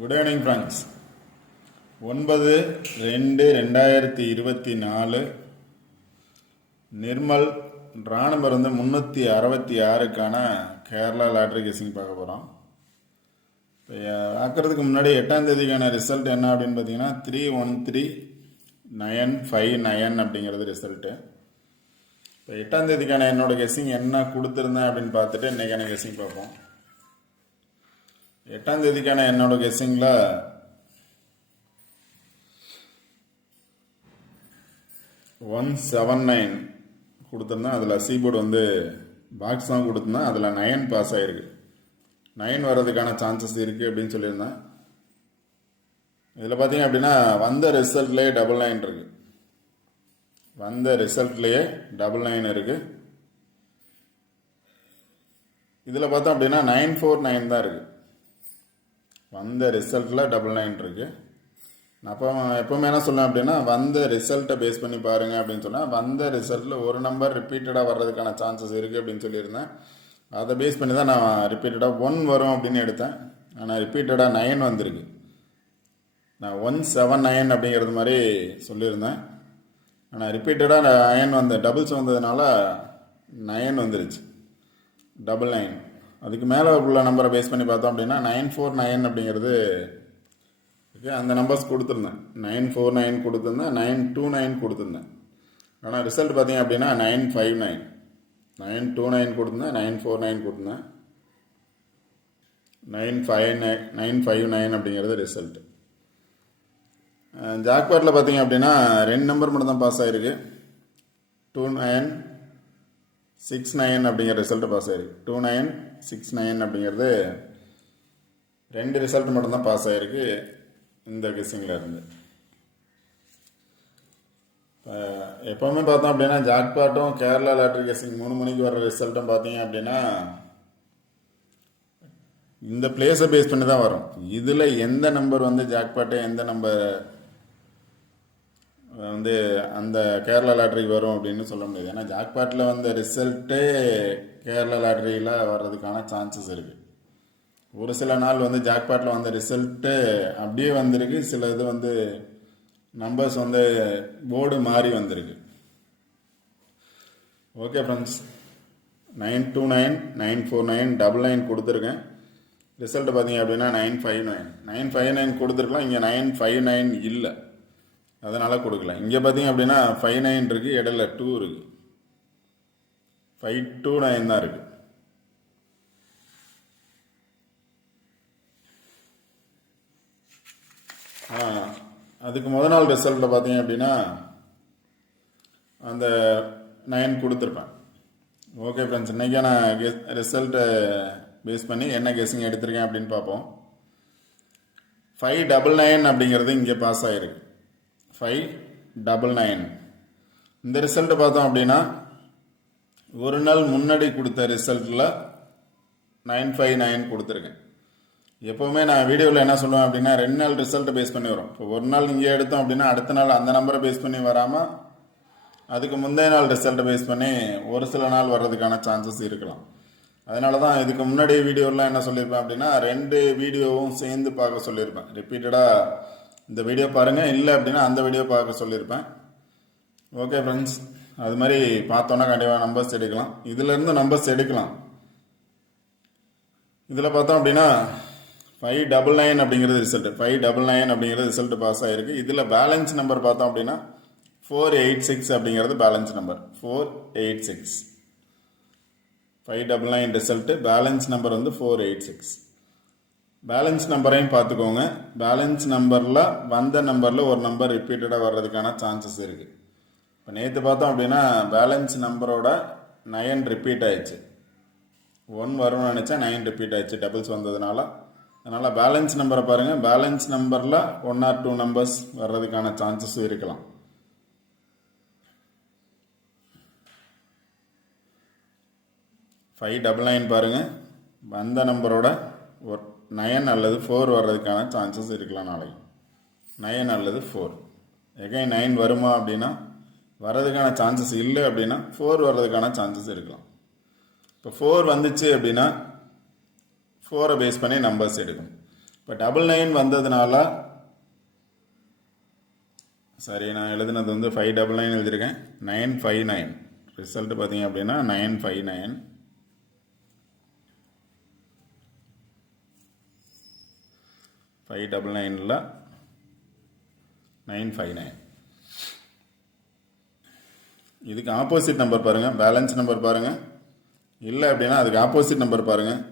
Good evening friends. 9/2/2024 Nirmal draw number 366க்கான Kerala lottery guessing பார்க்க போகிறோம். இப்போ ஆக்கிறதுக்கு முன்னாடி 8ஆம் தேதிக்கான ரிசல்ட் என்ன அப்படின்னு பார்த்தீங்கன்னா 313959 அப்படிங்கிறது ரிசல்ட்டு. இப்போ 8ஆம் தேதிக்கான என்னோட கெஸிங் என்ன கொடுத்துருந்தேன் அப்படின்னு பார்த்துட்டு இன்றைக்கான கெஸிங் பார்ப்போம். 8ஆம் தேதிக்கான என்னோட கெஸ்ஸிங்கில் 179 கொடுத்துருந்தேன். அதில் சீபோர்டு பாக்ஸ் தான் கொடுத்துருந்தேன். அதில் 9 பாஸ் ஆகிருக்கு. 9 வர்றதுக்கான சான்சஸ் இருக்குது அப்படின்னு சொல்லியிருந்தேன். இதில் பார்த்தீங்க அப்படின்னா வந்த ரிசல்ட்லேயே 99 இருக்குது. வந்த ரிசல்ட்லேயே 99 இருக்குது. இதில் பார்த்தோம் அப்படின்னா 949 தான் இருக்குது. வந்த ரிசல்ட்டில் 99 இருக்குது. நான் எப்போவுமே என்ன சொல்லுவேன் அப்படின்னா வந்த ரிசல்ட்டை பேஸ் பண்ணி பாருங்கள் அப்படின்னு சொன்னால் வந்த ரிசல்ட்டில் ஒரு நம்பர் ரிப்பீட்டடாக வர்றதுக்கான சான்சஸ் இருக்குது அப்படின்னு சொல்லியிருந்தேன். அதை பேஸ் பண்ணி தான் நான் ரிப்பீட்டடாக 1 வரும் அப்படின்னு எடுத்தேன். ஆனால் ரிப்பீட்டடாக 9 வந்திருக்கு. நான் 179 அப்படிங்கிறது மாதிரி சொல்லியிருந்தேன். ஆனால் ரிப்பீட்டடாக 9 வந்து டபுள்ஸ் வந்ததுனால 9 வந்துருச்சு. 99 அதுக்கு மேலே உள்ள நம்பரை பேஸ் பண்ணி பார்த்தோம் அப்படின்னா 949 அப்படிங்கிறது அந்த நம்பர்ஸ் கொடுத்துருந்தேன். 949 கொடுத்துருந்தேன், 929 கொடுத்துருந்தேன். ஆனால் ரிசல்ட் பார்த்தீங்க அப்படின்னா 959 929 கொடுத்துருந்தேன், 949 கொடுத்துருந்தேன், 959 அப்படிங்கிறது ரிசல்ட். ஜாக்பாட்டில் பார்த்தீங்க அப்படின்னா 2 நம்பர் மட்டும் தான் பாஸ் ஆகிருக்கு. 2969 அப்படிங்கிற ரிசல்ட்டு பாஸ் ஆகிருக்கு. 2969 அப்படிங்கிறது 2 ரிசல்ட் மட்டும்தான் பாஸ் ஆகிருக்கு இந்த கெஸ்ஸிங்கில் இருந்து. எப்போவுமே பார்த்தோம் அப்படின்னா ஜாக்பாட்டும் கேரளா லாட்ரி கெஸ்ஸிங் 3 மணிக்கு வர ரிசல்ட்டும் பார்த்தீங்க அப்படின்னா இந்த பிளேஸை பேஸ் பண்ணி தான் வரும். இதில் எந்த நம்பர் ஜாக்பாட்டு எந்த நம்பர் அந்த கேரளா லாட்ரிக்கு வரும் அப்படின்னு சொல்ல முடியாது. ஏன்னா ஜாக்பாட்டில் வந்த ரிசல்ட்டே கேரளா லாட்ரியில் வர்றதுக்கான சான்சஸ் இருக்குது. ஒரு சில நாள் ஜாக்பாட்டில் வந்த ரிசல்ட்டு அப்படியே வந்திருக்கு. சில இது நம்பர்ஸ் போர்டு மாறி வந்திருக்கு. ஓகே ஃப்ரெண்ட்ஸ், 929 949 99 கொடுத்துருக்கேன். ரிசல்ட்டு பார்த்தீங்க அப்படின்னா 959 கொடுத்துருக்கலாம். இங்கே 959 இல்லை, அதனால் கொடுக்கல. இங்கே பார்த்தீங்க அப்படின்னா 59 இருக்குது, இடையில 2 இருக்குது, 529 தான் இருக்குது. அதுக்கு முதல் நாள் ரிசல்ட்டில் பார்த்தீங்க அப்படின்னா அந்த 9 கொடுத்துருப்பேன். ஓகே ஃப்ரெண்ட்ஸ், இன்றைக்கான ரிசல்ட்டை பேஸ் பண்ணி என்ன கெஸ்ஸிங் எடுத்திருக்கேன் அப்படின்னு பார்ப்போம். 599 அப்படிங்கிறது இங்கே பாஸ் ஆகிருக்கு. 599 இந்த ரிசல்ட்டு பார்த்தோம் அப்படின்னா ஒரு நாள் முன்னாடி கொடுத்த ரிசல்ட்டில் 959 கொடுத்துருக்கேன். எப்போவுமே நான் வீடியோவில் என்ன சொல்லுவேன் அப்படின்னா 2 நாள் ரிசல்ட்டை பேஸ் பண்ணி வரும். இப்போ ஒரு நாள் இங்கே எடுத்தோம் அப்படின்னா அடுத்த நாள் அந்த நம்பரை பேஸ் பண்ணி வராமல் அதுக்கு முந்தைய நாள் ரிசல்ட்டை பேஸ் பண்ணி ஒரு சில நாள் வர்றதுக்கான சான்சஸ் இருக்கலாம். அதனால தான் இதுக்கு முன்னாடி வீடியோலாம் என்ன சொல்லியிருப்பேன் அப்படின்னா 2 வீடியோவும் சேர்ந்து பார்க்க சொல்லியிருப்பேன். ரிப்பீட்டடாக இந்த வீடியோ பாருங்கள், இல்லை அப்படின்னா அந்த வீடியோ பார்க்க சொல்லியிருப்பேன். ஓகே ஃப்ரெண்ட்ஸ், அது மாதிரி பார்த்தோன்னா கண்டிப்பாக நம்பர்ஸ் எடுக்கலாம். இதிலேருந்து நம்பர்ஸ் எடுக்கலாம். இதில் பார்த்தோம் அப்படின்னா 599 அப்படிங்கிறது ரிசல்ட்டு. 599 அப்படிங்கிறது ரிசல்ட்டு பாஸ் ஆகிருக்கு. இதில் பேலன்ஸ் நம்பர் பார்த்தோம் அப்படின்னா 486 அப்படிங்கிறது balance number. 486 599 result, balance number 486. Balance நம்பரையும் பார்த்துக்கோங்க. பேலன்ஸ் நம்பரில் வந்த நம்பரில் ஒரு நம்பர் ரிப்பீட்டடாக வர்றதுக்கான சான்சஸ் இருக்குது. இப்போ நேற்று பார்த்தோம் அப்படின்னா பேலன்ஸ் நம்பரோட 9 ரிப்பீட் ஆயிடுச்சு. 1 வரும்னு நினச்சா 9 ரிப்பீட் ஆயிடுச்சு டபுள்ஸ் வந்ததுனால. அதனால் பேலன்ஸ் நம்பரை பாருங்கள். பேலன்ஸ் நம்பரில் 1 or 2 நம்பர்ஸ் வர்றதுக்கான சான்சஸும் இருக்கலாம். ஃபைவ் 599 பாருங்கள். வந்த நம்பரோட 9 அல்லது 4 வர்றதுக்கான சான்சஸ் இருக்கலாம். நாளைக்கு 9 அல்லது 4 எகைன் 9 வருமா அப்படின்னா வர்றதுக்கான சான்சஸ் இல்லை. அப்படின்னா 4 வர்றதுக்கான சான்சஸ் இருக்கலாம். இப்போ 4 வந்துச்சு அப்படின்னா 4 பேஸ் பண்ணி நம்பர்ஸ் எடுக்கணும். இப்போ 99 வந்ததுனால சரி, நான் எழுதுனது வந்து 599 எழுதியிருக்கேன். 959 ரிசல்ட் பார்த்தீங்க அப்படின்னா 959. 599ல் 959. இதுக்கு ஆப்போசிட் நம்பர் பாருங்கள், பேலன்ஸ் நம்பர் பாருங்கள். இல்லை அப்படின்னா அதுக்கு ஆப்போசிட் நம்பர் பாருங்கள்,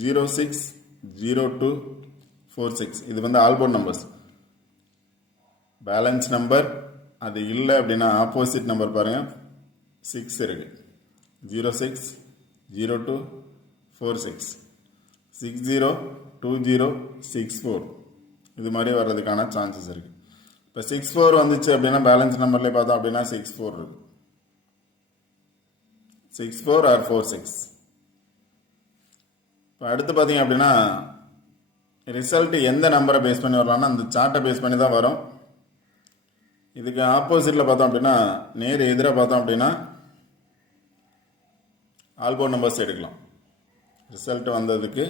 060246. இது வந்து ஆல்போர்ட் நம்பர்ஸ். பேலன்ஸ் நம்பர் அது இல்லை அப்படின்னா ஆப்போசிட் நம்பர் பாருங்கள், 6 இருக்கு. 060246 602064 இது மாதிரி வர்றதுக்கான சான்சஸ் இருக்கு. இப்போ 64 வந்துச்சு அப்படின்னா பேலன்ஸ் நம்பர்லேயே பார்த்தோம் அப்படின்னா 64 இருக்கு. 64 or 46. இப்போ அடுத்து பார்த்தீங்க அப்படின்னா ரிசல்ட் எந்த நம்பரை பேஸ் பண்ணி வரலாம்னா அந்த சார்ட்டை பேஸ் பண்ணி தான் வரும். இதுக்கு ஆப்போசிட்டில் பார்த்தோம் அப்படின்னா நேர் எதிராக பார்த்தோம் அப்படின்னா ஆல்போர்ட் நம்பர்ஸ் எடுக்கலாம். ரிசல்ட் வந்ததுக்கு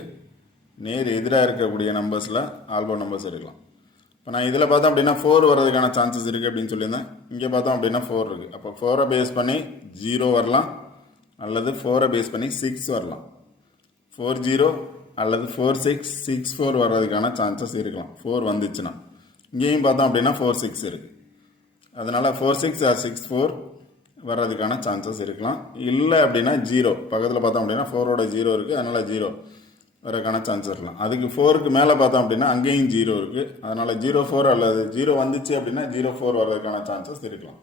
நேர் எதிராக இருக்கக்கூடிய நம்பர்ஸில் ஆல்போர்ட் நம்பர்ஸ் எடுக்கலாம். இப்போ நான் இதில் பார்த்தோம் அப்படின்னா 4 வர்றதுக்கான சான்சஸ் இருக்குது அப்படின்னு சொல்லியிருந்தேன். இங்கே பார்த்தோம் அப்படின்னா 4 இருக்குது. அப்போ 4 பேஸ் பண்ணி 0 வரலாம், அல்லது 4 பேஸ் பண்ணி 6 வரலாம். 40 அல்லது 4664 வர்றதுக்கான சான்சஸ் இருக்கலாம் 4 வந்துச்சுன்னா. இங்கேயும் பார்த்தோம் அப்படின்னா 46 இருக்குது. அதனால் 46 or 64 வர்றதுக்கான சான்சஸ் இருக்கலாம். இல்லை அப்படின்னா 0 பக்கத்தில் பார்த்தோம் அப்படின்னா 4ஓட 0 இருக்குது, அதனால் 0 வரதுக்கான சான்சஸ் இருக்கலாம். அதுக்கு 4க்கு மேலே பார்த்தோம் அப்படின்னா அங்கேயும் 0 இருக்குது, அதனால் 04 அல்லது 0 வந்துச்சு அப்படின்னா 04 வர்றதுக்கான சான்சஸ் இருக்கலாம்.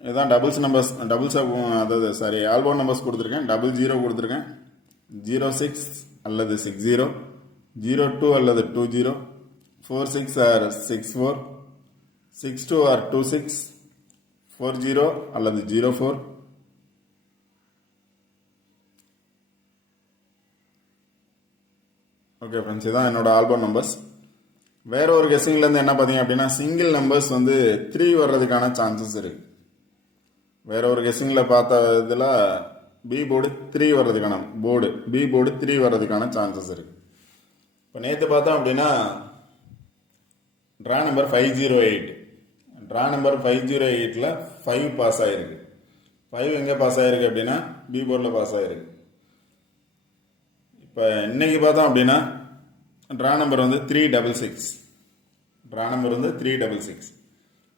இதுதான் டபுள்ஸ் நம்பர்ஸ், அதாவது சாரி ஆல்போர்ட் நம்பர்ஸ் கொடுத்துருக்கேன். 00 கொடுத்துருக்கேன், 06 அல்லது 60, 02 அல்லது 20, 46 or 64, 62 or 26, 40 அல்லது 04. ஓகே ஃப்ரெண்ட்ஸ், இதுதான் என்னோட ஆல்பம் நம்பர்ஸ். வேற ஒரு கெஸ்ஸிங்லேருந்து என்ன பார்த்தீங்க அப்படின்னா சிங்கிள் நம்பர்ஸ் வந்து 3 வர்றதுக்கான சான்சஸ் இருக்கு. வேற ஒரு கெஸ்ஸிங்கில் பார்த்த இதில் பி போர்டு 3 வர்றதுக்கான பி போர்டு 3 வர்றதுக்கான சான்சஸ் இருக்கு. இப்போ நேற்று பார்த்தோம் அப்படின்னா ட்ரா நம்பர் 508. ட்ரா நம்பர் 508ல் 5 பாஸ் ஆகிருக்கு. 5 எங்கே பாஸ் ஆகிருக்கு அப்படின்னா பி போர்டில் பாஸ் ஆகிருக்கு. இப்போ இன்னைக்கு பார்த்தோம் அப்படின்னா ட்ரா நம்பர் வந்து 366. ட்ரா நம்பர் வந்து 366.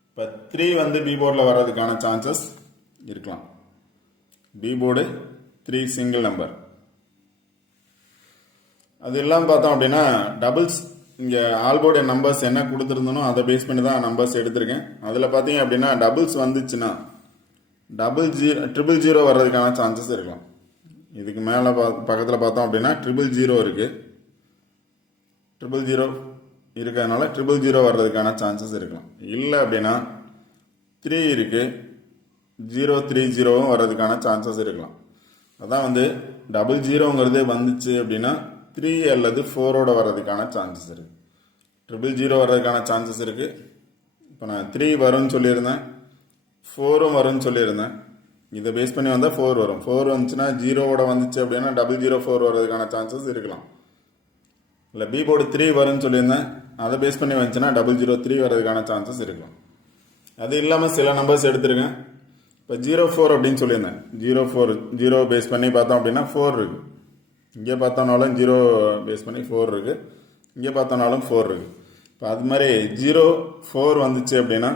இப்போ 3 வந்து பி போர்டில் வர்றதுக்கான சான்சஸ் இருக்கலாம். B board 3 single number. அது இல்லாமல் பார்த்தோம் அப்படின்னா டபுள்ஸ், இங்கே ஆல்போர்டு நம்பர்ஸ் என்ன கொடுத்துருந்தனோ அதை பேஸ் பண்ணி தான் நம்பர்ஸ் எடுத்திருக்கேன். அதில் பார்த்தீங்க அப்படின்னா டபுள்ஸ் வந்துச்சுன்னா 000 வர்றதுக்கான சான்சஸ் இருக்கலாம். இதுக்கு மேலே பக்கத்தில் பார்த்தோம் அப்படின்னா 000 இருக்குது. 000 இருக்கிறதுனால 000 வர்றதுக்கான சான்சஸ் இருக்கலாம். இல்லை அப்படின்னா 3 இருக்குது, 030 வர்றதுக்கான சான்சஸ் இருக்கலாம். அதான் வந்து 00ங்கிறது வந்துச்சு அப்படின்னா 3 அல்லது 4ஓட வர்றதுக்கான சான்சஸ் இருக்குது. 000 வர்றதுக்கான சான்சஸ் இருக்குது. இப்போ நான் 3 வரும்னு சொல்லியிருந்தேன், 4ம் வரும்னு சொல்லியிருந்தேன். இதை பேஸ் பண்ணி வந்தால் 4 வரும். 4 வந்துச்சுன்னா 0ஓட வந்துச்சு அப்படின்னா 004 வர்றதுக்கான சான்சஸ் இருக்கலாம். இல்லை பி போர்டு 3 வரும்னு சொல்லியிருந்தேன், அதை பேஸ் பண்ணி வந்துச்சுன்னா 003 வர்றதுக்கான சான்சஸ் இருக்கலாம். அது இல்லாமல் சில நம்பர்ஸ் எடுத்திருக்கேன். இப்போ 04 அப்படின்னு சொல்லியிருந்தேன். 04 0 பேஸ் பண்ணி பார்த்தோம் அப்படின்னா 4 இருக்குது. இங்கே பார்த்தோம்னாலும் 0 பேஸ் பண்ணி 4 இருக்குது, இங்கே பார்த்தோம்னாலும் 4 இருக்குது. இப்போ அது மாதிரி 04 வந்துச்சு அப்படின்னா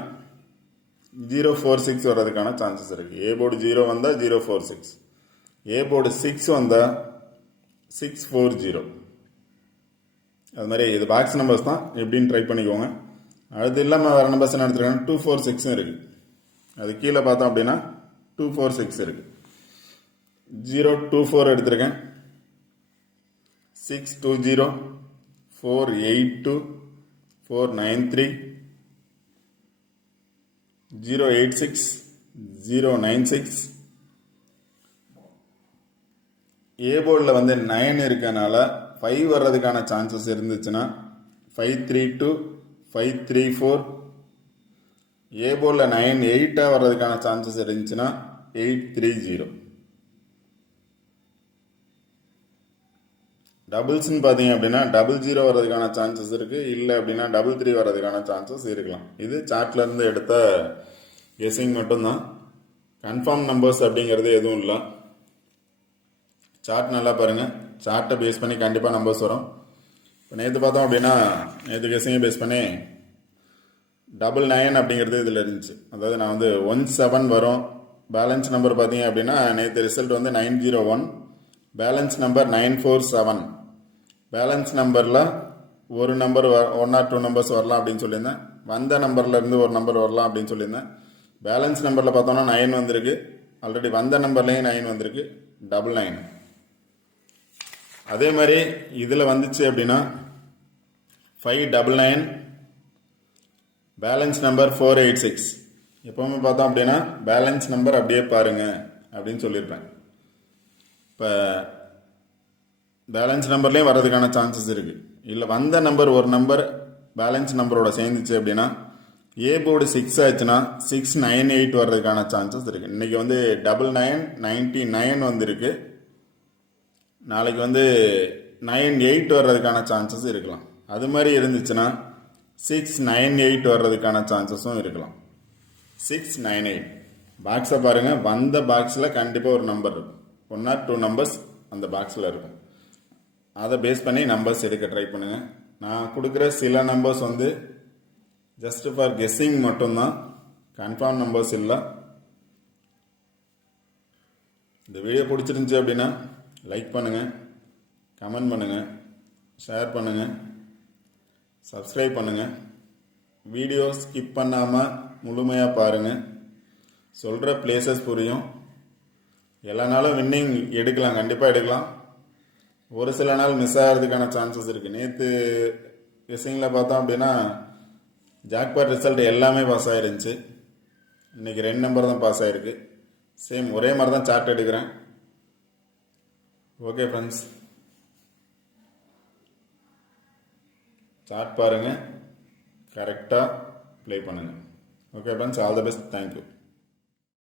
046 வர்றதுக்கான சான்சஸ் இருக்குது. ஏ போர்டு 0 வந்தால் 046, ஏ போர்டு 6 வந்தால் 640. அது மாதிரி இது பாக்ஸ் நம்பர்ஸ் தான், எப்படின்னு ட்ரை பண்ணிக்கோங்க. அது இல்லாமல் வேறு நம்பர்ஸ் என்ன எடுத்துருக்காங்க, 246 இருக்குது. அது கீழே பார்த்தோம் அப்படின்னா 246 இருக்குது. 024 எடுத்திருக்கேன், 620, 482, 493, 086, 096. ஏ போர்டில் வந்து 9 இருக்கனால 5 வர்றதுக்கான சான்சஸ் இருந்துச்சுன்னா 532, 534. ஏ போர்டில் 9 8 வர்றதுக்கான சான்சஸ் இருந்துச்சுன்னா 830. டபுள்ஸ்ன்னு பார்த்தீங்க அப்படின்னா 00 வர்றதுக்கான சான்சஸ் இருக்குது, இல்லை அப்படின்னா 33 வர்றதுக்கான சான்சஸ் இருக்கலாம். இது சார்ட்லேருந்து எடுத்த கெஸ்ஸிங் மட்டும்தான். கன்ஃபார்ம் நம்பர்ஸ் அப்படிங்கிறது எதுவும் இல்லை. சார்ட் நல்லா பாருங்கள், சார்ட்டை பேஸ் பண்ணி கண்டிப்பாக நம்பர்ஸ் வரும். இப்போ நேற்று பார்த்தோம் அப்படின்னா நேற்று கெஸ்ஸிங்கை பேஸ் பண்ணி 99 அப்படிங்கிறது இதில் இருந்துச்சு. அதாவது நான் வந்து 17 வரும். பேலன்ஸ் நம்பர் பார்த்தீங்க அப்படின்னா நேற்று ரிசல்ட் வந்து 901, பேலன்ஸ் நம்பர் 947. பேலன்ஸ் நம்பரில் ஒரு நம்பர் 1 or 2 நம்பர்ஸ் வரலாம் அப்படின்னு சொல்லியிருந்தேன். வந்த நம்பர்லேருந்து ஒரு நம்பர் வரலாம் அப்படின்னு சொல்லியிருந்தேன். பேலன்ஸ் நம்பரில் பார்த்தோன்னா 9 வந்திருக்கு. ஆல்ரெடி வந்த நம்பர்லேயும் 9 வந்திருக்கு, 99. அதே மாதிரி இதில் வந்துச்சு அப்படின்னா 599, பேலன்ஸ் நம்பர் 486. எப்போவுமே பார்த்தோம் அப்படின்னா பேலன்ஸ் நம்பர் அப்படியே பாருங்க அப்படின்னு சொல்லியிருப்பேன். இப்போ பேலன்ஸ் நம்பர்லேயும் வர்றதுக்கான சான்சஸ் இருக்குது. இல்லை வந்த நம்பர் ஒரு நம்பர் பேலன்ஸ் நம்பரோட சேர்ந்துச்சு அப்படின்னா ஏ போர்டு 6 ஆச்சுன்னா 698 வர்றதுக்கான சான்சஸ் இருக்குது. இன்றைக்கி வந்து 9999 வந்திருக்கு. நாளைக்கு வந்து 98 வர்றதுக்கான சான்சஸ் இருக்கலாம். அது மாதிரி இருந்துச்சுன்னா 698 வர்றதுக்கான சான்சஸும் இருக்கலாம். 698 பாக்ஸை பாருங்கள், வந்த பாக்ஸில் கண்டிப்பாக ஒரு நம்பர் இருக்கும், 1 or 2 நம்பர்ஸ் அந்த பாக்ஸில் இருக்கும். அதை பேஸ் பண்ணி நம்பர்ஸ் எடுக்க ட்ரை பண்ணுங்கள். நான் கொடுக்குற சில நம்பர்ஸ் வந்து ஜஸ்ட் ஃபார் கெஸ்ஸிங் மட்டும்தான், கன்ஃபார்ம் நம்பர்ஸ் இல்லை. இந்த வீடியோ பிடிச்சிருந்துச்சி அப்படின்னா லைக் பண்ணுங்கள், கமெண்ட் பண்ணுங்கள், ஷேர் பண்ணுங்கள், சப்ஸ்கிரைப் பண்ணுங்கள். வீடியோ ஸ்கிப் பண்ணாமல் முழுமையாக பாருங்கள். சொல்கிற பிளேசஸ் புரியும். எல்லா நாளும் வின்னிங் எடுக்கலாம், கண்டிப்பாக எடுக்கலாம். ஒரு சில நாள் மிஸ் ஆகிறதுக்கான சான்சஸ் இருக்குது. நேற்று கெஸ்ஸிங்கில் பார்த்தோம் அப்படின்னா ஜாக்பாட் ரிசல்ட் எல்லாமே பாஸ் ஆகிருந்துச்சு. இன்றைக்கி 2 நம்பர் தான் பாஸ் ஆகிருக்கு. சேம் ஒரே மாதிரி தான் சார்ட் எடுக்கிறேன். ஓகே ஃப்ரெண்ட்ஸ், சார்ட் பாருங்கள், கரெக்டாக ப்ளே பண்ணுங்கள். Okay friends, all the best, thank you.